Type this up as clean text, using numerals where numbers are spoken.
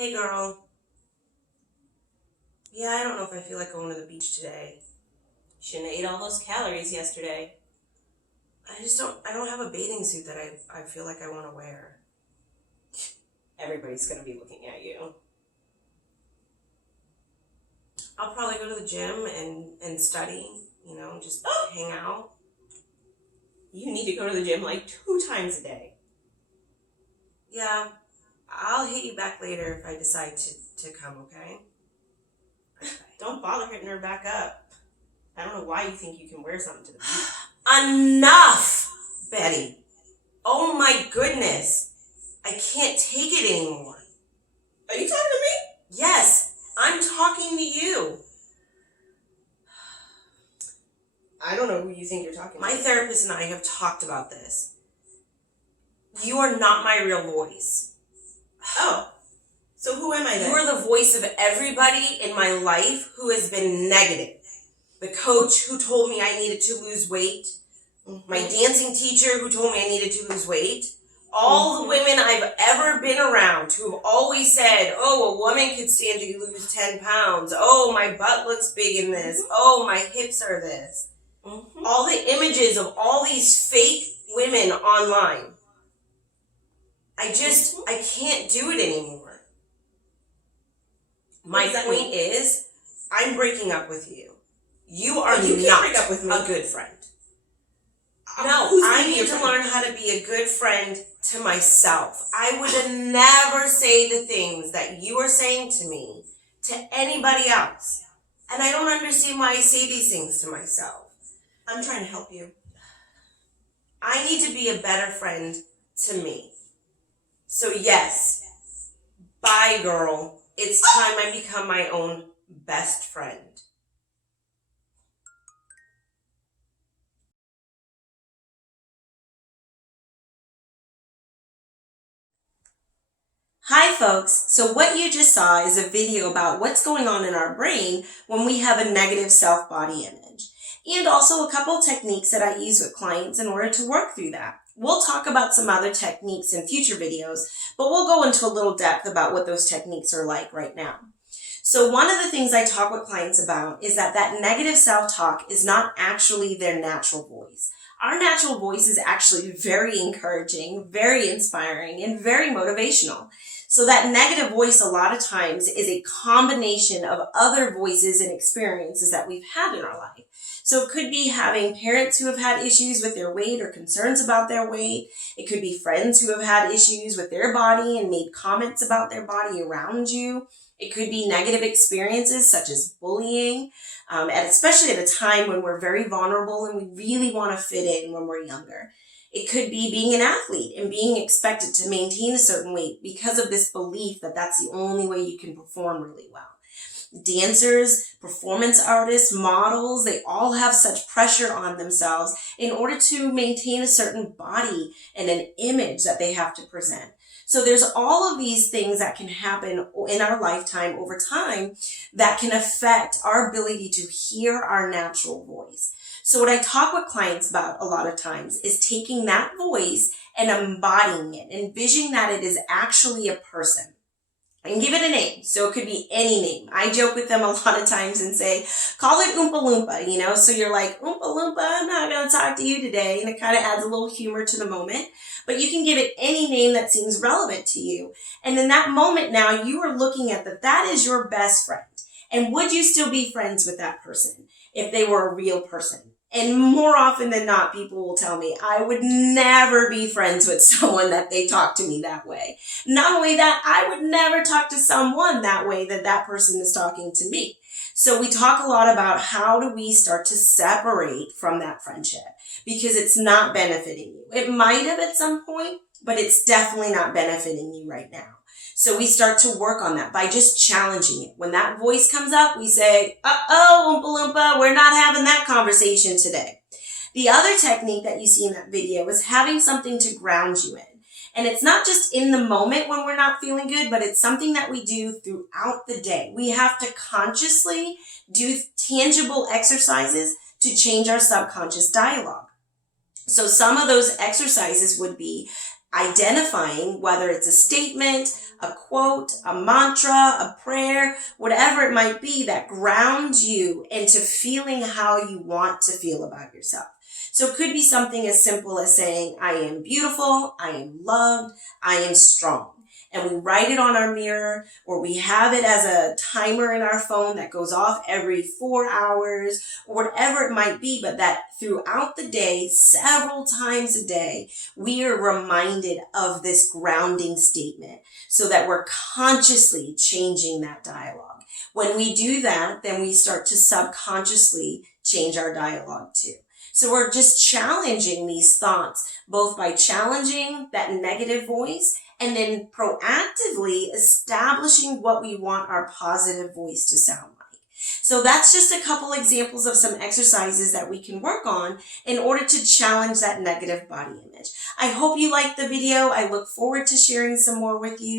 Hey girl. Yeah, I don't know if I feel like going to the beach today. Shouldn't have ate all those calories yesterday. I don't have a bathing suit that I feel like I want to wear. Everybody's going to be looking at you. I'll probably go to the gym and study, just hang out. You need to go to the gym like 2 times a day. Yeah, I'll hit you back later if I decide to come, okay? Don't bother hitting her back up. I don't know why you think you can wear something to the beach. Enough, Betty. Oh my goodness. I can't take it anymore. Are you talking to me? Yes, I'm talking to you. I don't know who you think you're talking to. My therapist and I have talked about this. You are not my real voice. Oh, so who am I then? You are the voice of everybody in my life who has been negative. The coach who told me I needed to lose weight. My dancing teacher who told me I needed to lose weight. All the women I've ever been around who have always said, oh, a woman could stand to lose 10 pounds. Oh, my butt looks big in this. Oh, my hips are this. All the images of all these fake women online. I can't do it anymore. My point is, I'm breaking up with you. You are you can't not break up with me. a good friend. No, Who's I gonna be need your to friend? learn how to be a good friend to myself. I would never say the things that you are saying to me to anybody else. And I don't understand why I say these things to myself. I'm trying to help you. I need to be a better friend to me. So yes, bye girl. It's time I become my own best friend. Hi folks, so what you just saw is a video about what's going on in our brain when we have a negative self-body image, and also a couple techniques that I use with clients in order to work through that. We'll talk about some other techniques in future videos, but we'll go into a little depth about what those techniques are like right now. So one of the things I talk with clients about is that negative self-talk is not actually their natural voice. Our natural voice is actually very encouraging, very inspiring, and very motivational. So that negative voice a lot of times is a combination of other voices and experiences that we've had in our life. So it could be having parents who have had issues with their weight or concerns about their weight. It could be friends who have had issues with their body and made comments about their body around you. It could be negative experiences such as bullying, especially at a time when we're very vulnerable and we really want to fit in when we're younger. It could be being an athlete and being expected to maintain a certain weight because of this belief that that's the only way you can perform really well. Dancers, performance artists, models, they all have such pressure on themselves in order to maintain a certain body and an image that they have to present. So there's all of these things that can happen in our lifetime over time that can affect our ability to hear our natural voice. So what I talk with clients about a lot of times is taking that voice and embodying it, envisioning that it is actually a person. And give it a name. So it could be any name. I joke with them a lot of times and say, call it Oompa Loompa, so you're like, Oompa Loompa, I'm not going to talk to you today. And it kind of adds a little humor to the moment. But you can give it any name that seems relevant to you. And in that moment now, you are looking at that is your best friend. And would you still be friends with that person if they were a real person? And more often than not, people will tell me, I would never be friends with someone that they talk to me that way. Not only that, I would never talk to someone that way that person is talking to me. So we talk a lot about how do we start to separate from that friendship because it's not benefiting you. It might have at some point, but it's definitely not benefiting you right now. So we start to work on that by just challenging it. When that voice comes up, we say, uh-oh, Oompa Loompa, we're not having that conversation today. The other technique that you see in that video is having something to ground you in. And it's not just in the moment when we're not feeling good, but it's something that we do throughout the day. We have to consciously do tangible exercises to change our subconscious dialogue. So some of those exercises would be identifying whether it's a statement, a quote, a mantra, a prayer, whatever it might be that grounds you into feeling how you want to feel about yourself. So it could be something as simple as saying, I am beautiful, I am loved, I am strong. And we write it on our mirror, or we have it as a timer in our phone that goes off every 4 hours, or whatever it might be, but that throughout the day, several times a day, we are reminded of this grounding statement so that we're consciously changing that dialogue. When we do that, then we start to subconsciously change our dialogue too. So we're just challenging these thoughts, both by challenging that negative voice and then proactively establishing what we want our positive voice to sound like. So that's just a couple examples of some exercises that we can work on in order to challenge that negative body image. I hope you liked the video. I look forward to sharing some more with you.